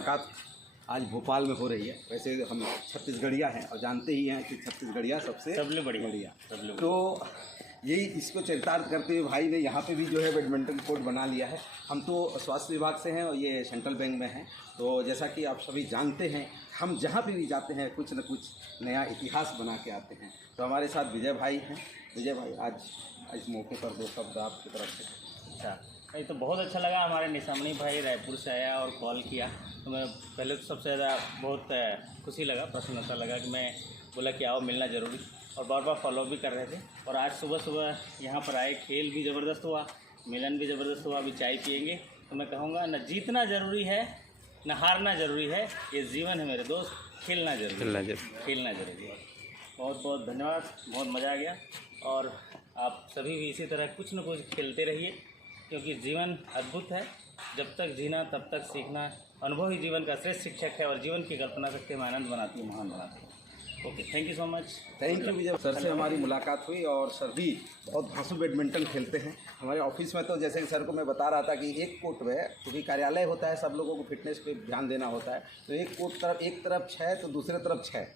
मुलाकात आज भोपाल में हो रही है। वैसे हम छत्तीसगढ़िया हैं और जानते ही हैं कि छत्तीसगढ़िया सबसे बढ़िया। तो यही इसको चरितार्थ करते हुए भाई ने यहाँ पे भी जो है बैडमिंटन कोर्ट बना लिया है। हम तो स्वास्थ्य विभाग से हैं और ये सेंट्रल बैंक में हैं। तो जैसा कि आप सभी जानते हैं, हम जहाँ पे भी जाते हैं कुछ न कुछ नया इतिहास बना के आते हैं। तो हमारे साथ विजय भाई हैं। विजय भाई, आज इस मौके पर दो शब्द आपकी तरफ से। अच्छा, नहीं तो बहुत अच्छा लगा। हमारे निशामणी भाई रायपुर से आया और कॉल किया, तो मैं पहले तो सबसे ज़्यादा बहुत खुशी लगा, प्रसन्नता लगा कि मैं बोला कि आओ मिलना ज़रूरी, और बार बार फॉलो भी कर रहे थे। और आज सुबह सुबह यहाँ पर आए, खेल भी ज़बरदस्त हुआ, मिलन भी ज़बरदस्त हुआ। अभी चाय पियेंगे। तो मैं कहूँगा न जीतना ज़रूरी है न हारना ज़रूरी है, ये जीवन है मेरे दोस्त, खेलना ज़रूरी है। बहुत बहुत धन्यवाद, बहुत मज़ा आ गया। और आप सभी भी इसी तरह कुछ न कुछ खेलते रहिए, क्योंकि जीवन अद्भुत है। जब तक जीना तब तक सीखना। अनुभव ही जीवन का श्रेष्ठ शिक्षक है, और जीवन की कल्पना शक्ति में आनंद बनाती है, महान बनाती है। Okay, thank you so much. Thank you Vijay. Sir से हमारी मुलाकात हुई और सर भी बहुत धांसू बैडमिंटन खेलते हैं। हमारे ऑफिस में तो जैसे कि सर को मैं बता रहा था कि एक कोर्ट में, क्योंकि कार्यालय होता है, सब लोगों को फिटनेस पे ध्यान देना होता है, तो एक कोर्ट एक तरफ 6 तो दूसरे तरफ 6।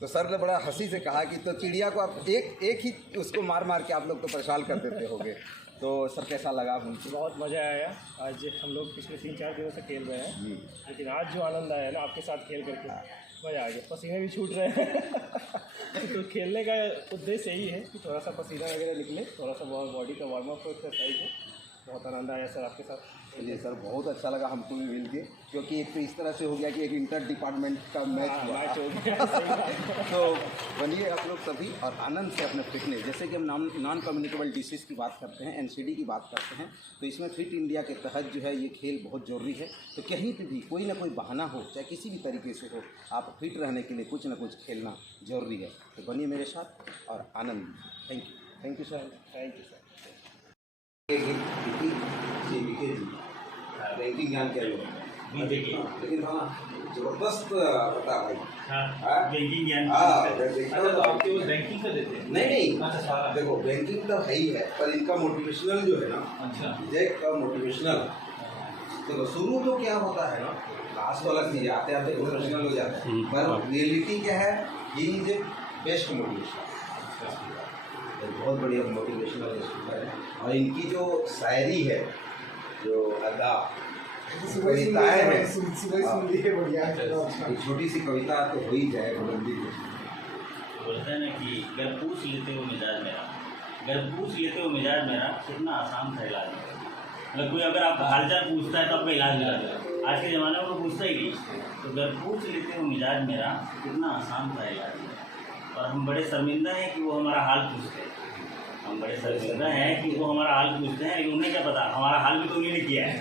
तो सर ने बड़ा हंसी से कहा कि तो चिड़िया को आप एक ही उसको मार मार के आप लोग तो परेशान कर देते होगे। तो सर कैसा लगा उनसे? बहुत मज़ा आया। आज हम लोग पिछले 3-4 दिनों से खेल रहे हैं, लेकिन आज जो आनंद आया ना आपके साथ खेल करके, मज़ा आ गया। पसीने भी छूट रहे हैं तो खेलने का उद्देश्य यही है कि थोड़ा सा पसीना वगैरह निकले, थोड़ा सा बॉडी का वार्म अप हो, एक्सरसाइज हो। बहुत आनंद आया सर आपके साथ। चलिए सर, बहुत अच्छा लगा हमको भी मिल के, क्योंकि एक तो इस तरह से हो गया कि एक इंटर डिपार्टमेंट का मैच हो गया तो बनिए आप लोग सभी और आनंद से अपने फिटनेस, जैसे कि हम नॉन कम्युनिकेबल डिसीज़ की बात करते हैं, NCD की बात करते हैं, तो इसमें फिट इंडिया के तहत जो है ये खेल बहुत ज़रूरी है। तो कहीं पर भी कोई ना कोई बहाना हो, चाहे किसी भी तरीके से हो, आप फिट रहने के लिए कुछ ना कुछ खेलना ज़रूरी है। तो बनिए मेरे साथ और आनंद। Thank you sir. Thank you sir. Banking ज्ञान क्या लोग लेकिन हाँ जबरदस्त बता भाई। बैंकिंग ज्ञान तो आपके वो बैंकिंग का देते हैं? नहीं, देखो बैंकिंग तो है ही है, पर इनका मोटिवेशनल जो है ना, विजय का मोटिवेशनल, तो शुरू तो क्या होता है ना, क्लास वाला चीज़ आते आते प्रोफेशनल हो जाता है, पर रियलिटी क्या है, ये इज बेस्ट मोटिवेशन। बहुत बढ़िया मोटिवेशनल स्पीकर है। और इनकी जो शायरी है, जो अदा कविताएँ हैं, छोटी सी कविता तो हो ही जाए बुलंदी को। बोलते हैं ना कि घर पूछ लेते हो मिजाज मेरा, कितना आसान था इलाज। मतलब कोई अगर आप हालचाल पूछता है तो आपका इलाज मिला देगा। आज के ज़माने में वो पूछता ही नहीं। तो घर पूछ लेते हो मिजाज मेरा, कितना आसान था इलाज। और हम बड़े शर्मिंदा हैं कि वो हमारा हाल पूछते हैं। लेकिन उन्हें क्या पता, हमारा हाल भी तो उन्हीं ने किया है।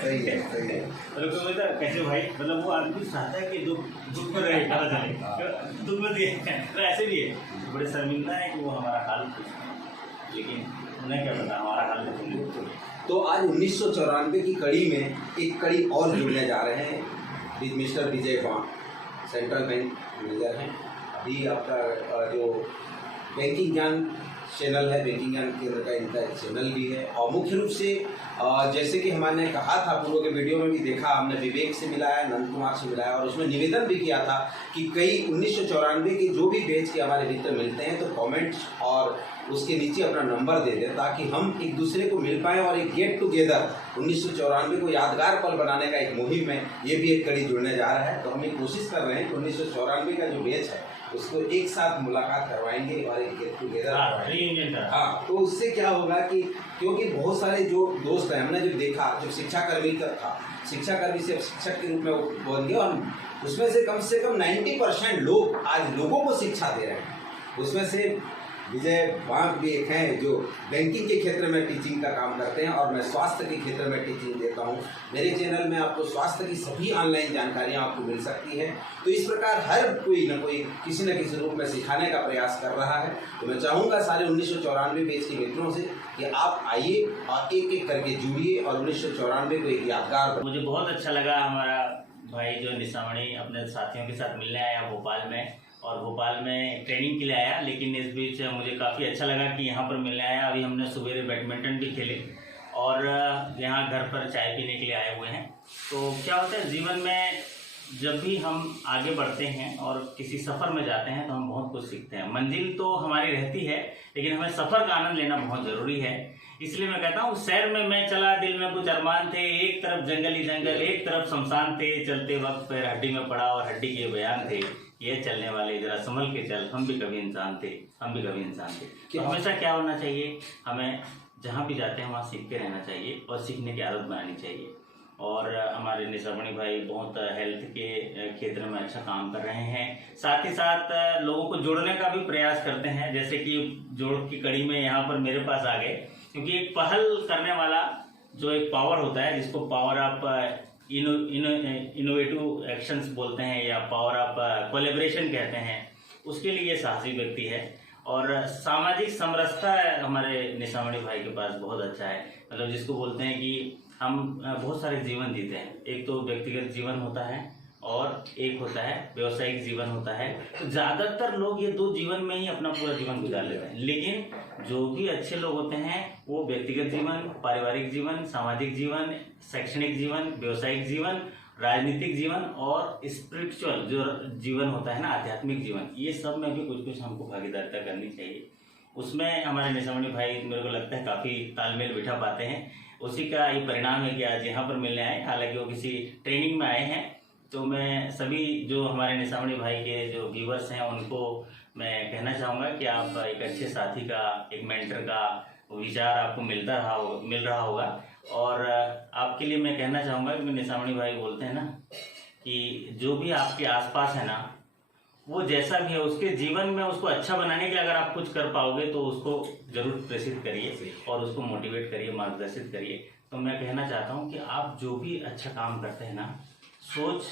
सही है। तो बोलता कैसे भाई, मतलब वो आदमी चाहता है कि दुख में रहे, पता चले दुख में दिए। तो ऐसे भी है, बड़े शर्मिंदा है कि वो हमारा हाल पूछते हैं, लेकिन उन्हें क्या पता हमारा हाल भी। तो आज 1994 की कड़ी में एक कड़ी और जुड़ने जा रहे हैं। मिस्टर विजय वाण सेंट्रल बैंक मैनेजर हैं। अभी आपका जो बैंकिंग ज्ञान चैनल है, बैंकिंग ज्ञान केंद्र का इनका चैनल भी है। और मुख्य रूप से जैसे कि हमने कहा था, पूर्व के वीडियो में भी देखा, हमने विवेक से मिलाया, नंद कुमार से मिलाया, और उसमें निवेदन भी किया था कि कई 1994 के जो भी बैच के हमारे मित्र मिलते हैं तो कमेंट और उसके नीचे अपना नंबर दे दें, ताकि हम एक दूसरे को मिल पाएँ और एक गेट टुगेदर 1994 को यादगार पल बनाने का एक मुहिम में ये भी एक कड़ी जुड़ने जा रहा है। तो हम ये कोशिश कर रहे हैं कि 1994 का जो बैच है उसको एक साथ मुलाकात करवाएंगे और एक गेट टुगेदर। हाँ, तो उससे क्या होगा कि क्योंकि बहुत सारे जो दोस्त हैं, हमने जो देखा, जो शिक्षाकर्मी का था, शिक्षाकर्मी से शिक्षक के रूप में वो बन गए, और उसमें से कम 90% लोग आज लोगों को शिक्षा दे रहे हैं। उसमें से विजय वाण भी एक हैं जो बैंकिंग के क्षेत्र में टीचिंग का काम करते हैं, और मैं स्वास्थ्य के क्षेत्र में टीचिंग देता हूं। मेरे चैनल में आपको स्वास्थ्य की सभी ऑनलाइन जानकारियां आपको मिल सकती हैं। तो इस प्रकार हर कोई न कोई किसी न किसी रूप में सिखाने का प्रयास कर रहा है। तो मैं चाहूँगा सारे 1994 बैच के मित्रों से कि आप आइए और एक एक करके जुड़िए और 1994 को एक यादगार। मुझे बहुत अच्छा लगा, हमारा भाई जो निशामणी अपने साथियों के साथ मिलने आया भोपाल में, और भोपाल में ट्रेनिंग के लिए आया। लेकिन इस बीच मुझे काफ़ी अच्छा लगा कि यहाँ पर मिलने आया। अभी हमने सुबह बैडमिंटन भी खेले और यहाँ घर पर चाय पीने के लिए आए हुए हैं। तो क्या होता है जीवन में, जब भी हम आगे बढ़ते हैं और किसी सफ़र में जाते हैं तो हम बहुत कुछ सीखते हैं। मंजिल तो हमारी रहती है, लेकिन हमें सफ़र का आनंद लेना बहुत ज़रूरी है। इसलिए मैं कहता हूँ, शहर में मैं चला, दिल में कुछ अरमान थे, एक तरफ जंगल ही जंगल, एक तरफ शमशान थे, चलते वक्त पैर हड्डी में पड़ा और हड्डी के बयान थे, ये चलने वाले जरा संभल के चल, हम भी कभी इंसान थे, हम भी कभी इंसान थे। तो हमेशा क्या होना चाहिए, हमें जहाँ भी जाते हैं वहाँ सीखते रहना चाहिए और सीखने की आदत बनानी चाहिए। और हमारे निशामणी भाई बहुत हेल्थ के क्षेत्र में अच्छा काम कर रहे हैं, साथ ही साथ लोगों को जोड़ने का भी प्रयास करते हैं। जैसे कि जोड़ की कड़ी में यहाँ पर मेरे पास आ गए, क्योंकि एक पहल करने वाला जो एक पावर होता है, जिसको पावर ऑफ इनोवेटिव एक्शंस बोलते हैं या पावर ऑफ कोलैबोरेशन कहते हैं, उसके लिए ये साहसी व्यक्ति है। और सामाजिक समरसता हमारे निशामणी भाई के पास बहुत अच्छा है। मतलब जिसको बोलते हैं कि हम बहुत सारे जीवन जीते हैं, एक तो व्यक्तिगत जीवन होता है और एक होता है व्यवसायिक जीवन होता है। तो ज़्यादातर लोग ये दो जीवन में ही अपना पूरा जीवन गुजार लेते हैं, लेकिन जो भी अच्छे लोग होते हैं वो व्यक्तिगत जीवन, पारिवारिक जीवन, सामाजिक जीवन, शैक्षणिक जीवन, व्यवसायिक जीवन, राजनीतिक जीवन और स्पिरिचुअल जो जीवन होता है ना, आध्यात्मिक जीवन, ये सब में भी कुछ कुछ हमको भागीदारिता करनी चाहिए। उसमें हमारे निशामणी भाई मेरे को लगता है काफ़ी तालमेल बिठा पाते हैं। उसी का ये परिणाम है कि आज यहाँ पर मिलने आए, हालांकि वो किसी ट्रेनिंग में आए हैं। तो मैं सभी जो हमारे निशामणी भाई के जो व्यूवर्स हैं उनको मैं कहना चाहूँगा कि आप एक अच्छे साथी का, एक मेंटर का विचार आपको मिल रहा होगा। और आपके लिए मैं कहना चाहूँगा कि निशामणी भाई बोलते हैं ना कि जो भी आपके आसपास है ना, वो जैसा भी है उसके जीवन में उसको अच्छा बनाने के लिए अगर आप कुछ कर पाओगे तो उसको जरूर प्रेरित करिए और उसको मोटिवेट करिए, मार्गदर्शित करिए। तो मैं कहना चाहता हूँ कि आप जो भी अच्छा काम करते हैं ना, सोच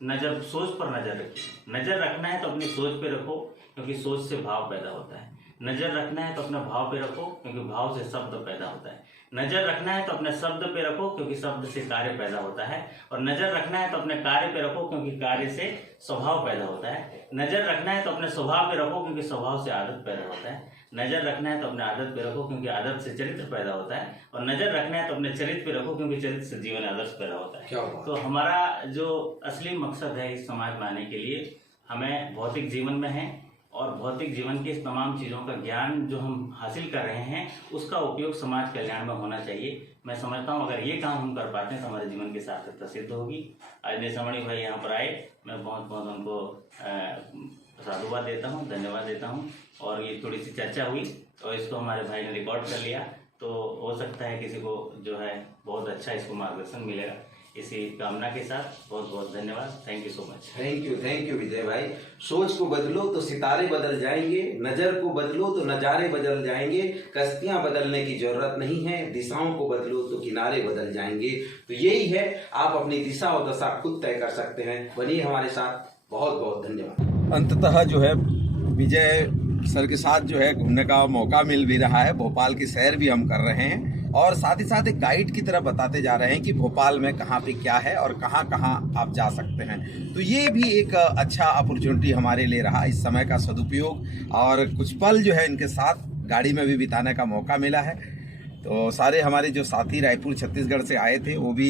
पर नज़र रखिए। नज़र रखना है तो अपनी सोच पे रखो, क्योंकि सोच से भाव पैदा होता है। नज़र रखना है तो अपने भाव पे रखो, क्योंकि भाव से शब्द पैदा होता है। नज़र रखना है तो अपने शब्द पे रखो, क्योंकि शब्द से कार्य पैदा होता है। और नज़र रखना है तो अपने कार्य पे रखो, क्योंकि कार्य से स्वभाव पैदा होता है। नज़र रखना है तो अपने स्वभाव पे रखो, क्योंकि स्वभाव से आदत पैदा होता है। नज़र रखना है तो अपने आदत पे रखो, क्योंकि आदत से चरित्र पैदा होता है। और नज़र रखना है तो अपने चरित्र पे रखो, क्योंकि चरित्र से जीवन आदर्श पैदा होता है। तो हमारा जो असली मकसद है इस समाज में आने के लिए, हमें भौतिक जीवन में है और भौतिक जीवन की इस तमाम चीज़ों का ज्ञान जो हम हासिल कर रहे हैं उसका उपयोग समाज कल्याण में होना चाहिए। मैं समझता हूँ अगर ये काम हम कर पाते हैं तो हमारे जीवन की सार्थकता सिद्ध होगी। आज निशामणी भाई यहाँ पर आए, मैं बहुत बहुत उनको साधुवाद देता हूँ, धन्यवाद देता हूँ। और ये थोड़ी सी चर्चा हुई और इसको हमारे भाई ने रिकॉर्ड कर लिया, तो हो सकता है किसी को जो है बहुत अच्छा इसको मार्गदर्शन मिलेगा। इसी कामना के साथ बहुत बहुत धन्यवाद। Thank you so much. Thank you Vijay भाई। सोच को बदलो तो सितारे बदल जाएंगे, नज़र को बदलो तो नज़ारे बदल जाएंगे। कश्तियां बदलने की जरूरत नहीं है, दिशाओं को बदलो तो किनारे बदल जाएंगे। तो यही है, आप अपनी दिशा और दशा खुद तय कर सकते हैं। बनिए हमारे साथ। बहुत बहुत धन्यवाद। अंततः जो है विजय सर के साथ जो है घूमने का मौका मिल भी रहा है। भोपाल की सैर भी हम कर रहे हैं और साथ ही साथ एक गाइड की तरह बताते जा रहे हैं कि भोपाल में कहाँ पे क्या है और कहाँ कहाँ आप जा सकते हैं। तो ये भी एक अच्छा अपॉर्चुनिटी हमारे लिए रहा, इस समय का सदुपयोग और कुछ पल जो है इनके साथ गाड़ी में भी बिताने का मौका मिला है। तो सारे हमारे जो साथी रायपुर छत्तीसगढ़ से आए थे वो भी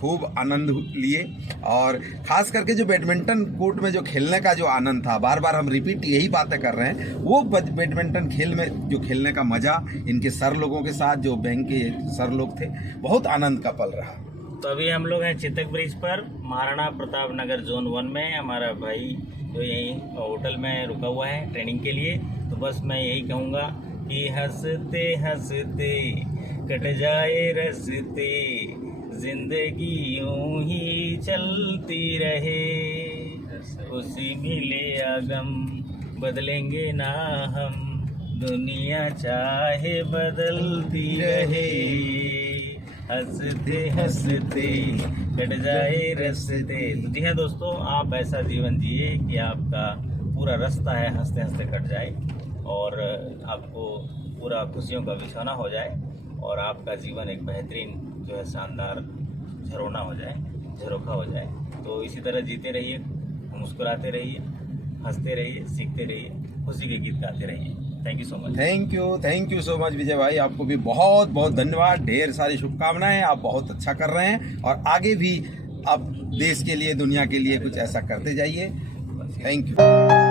खूब आनंद लिए और ख़ास करके जो बैडमिंटन कोर्ट में जो खेलने का जो आनंद था, बार बार हम रिपीट यही बातें कर रहे हैं, वो बैडमिंटन खेल में जो खेलने का मज़ा इनके सर लोगों के साथ, जो बैंक के सर लोग थे, बहुत आनंद का पल रहा। तो अभी हम लोग हैं चितक ब्रिज पर, महाराणा प्रताप नगर जोन 1 में। हमारा भाई जो यहीं होटल में रुका हुआ है ट्रेनिंग के लिए। तो बस मैं यही कहूँगा कि हंसते हंसते कट जाए रस्ते, जिंदगी यूं ही चलती रहे, खुशी मिले या गम बदलेंगे ना हम, दुनिया चाहे बदलती रहे, हंसते हंसते कट जाए रस्ते। तो जी हाँ दोस्तों, आप ऐसा जीवन जिए कि आपका पूरा रास्ता है हंसते हंसते कट जाए और आपको पूरा खुशियों का बिछौना हो जाए और आपका जीवन एक बेहतरीन जो है शानदार झरोना हो जाए, झरोखा हो जाए। तो इसी तरह जीते रहिए, मुस्कुराते रहिए, हंसते रहिए, सीखते रहिए। खुशी के गीत गाते रहिए। Thank you so much. Thank you so much Vijay भाई, आपको भी बहुत बहुत धन्यवाद, ढेर सारी शुभकामनाएं। आप बहुत अच्छा कर रहे हैं और आगे भी आप देश के लिए, दुनिया के लिए कुछ ऐसा करते जाइए। Thank you.